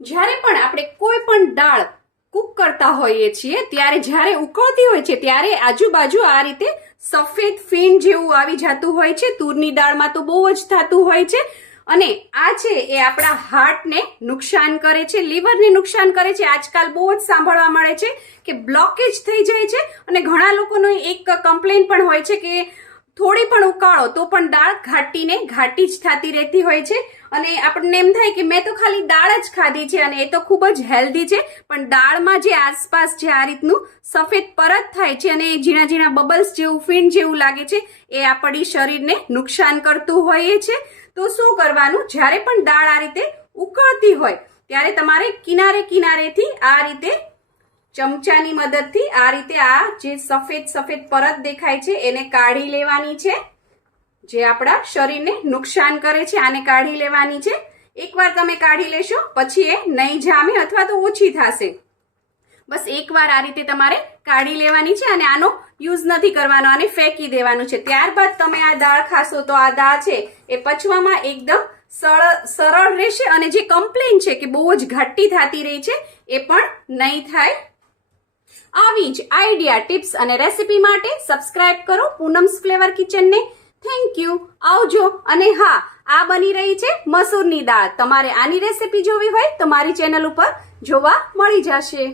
જ્યારે પણ આપણે કોઈ પણ દાળ કુક કરતા હોઈએ છીએ ત્યારે જ્યારે ઉકળતી હોય છે ત્યારે આજુબાજુ આ રીતે સફેદ ફીણ જેવું આવી જતું હોય છે. તુરની દાળમાં તો બહુ જ થતું હોય છે અને આ છે એ આપણા હાર્ટને નુકસાન કરે છે, લીવરને નુકસાન કરે છે. આજકાલ બહુ જ સાંભળવા મળે છે કે બ્લોકેજ થઈ જાય છે અને ઘણા લોકોનો એક કમ્પ્લેન પણ હોય છે કે થોડી પણ ઉકાળો તો પણ દાળ ઘાટી જ થતી રહેતી હોય છે અને આપણને એમ થાય કે મેં તો ખાલી દાળ જ ખાધી છે અને એ તો ખૂબ જ હેલ્ધી છે, પણ દાળમાં જે આસપાસ જે આ રીતનું સફેદ પરત થાય છે અને ઝીણા ઝીણા બબલ્સ જેવું ફીણ જેવું લાગે છે એ આપણી શરીરને નુકસાન કરતું હોય છે. તો શું કરવાનું, જ્યારે પણ દાળ આ રીતે ઉકળતી હોય ત્યારે તમારે કિનારેથી આ રીતે ચમચાની મદદથી આ રીતે આ જે સફેદ પરત દેખાય છે એને કાઢી લેવાની છે, જે આપણા શરીરને નુકસાન કરે છે. આને કાઢી લેવાની છે. એકવાર તમે કાઢી લેશો પછી એ નહીં જામે અથવા તો ઓછી થશે. બસ એકવાર આ રીતે તમારે કાઢી લેવાની છે અને આનો યુઝ નથી કરવાનો, આને ફેંકી દેવાનું છે. ત્યારબાદ તમે આ દાળ ખાશો તો આ દાળ છે એ પચવામાં એકદમ સરળ રહેશે અને જે કમ્પ્લેન છે કે બહુ જ ઘાટી થતી રહી છે એ પણ નહીં થાય. આવી જ આઈડિયા, ટિપ્સ અને રેસીપી માટે સબસ્ક્રાઇબ કરો પૂનમ્સ ફ્લેવર કિચનને. થેન્ક યુ, આવજો. અને હા, આ બની રહી છે મસૂરની દાળ. તમારે આની રેસીપી જોવી હોય તો મારી ચેનલ ઉપર જોવા મળી જશે.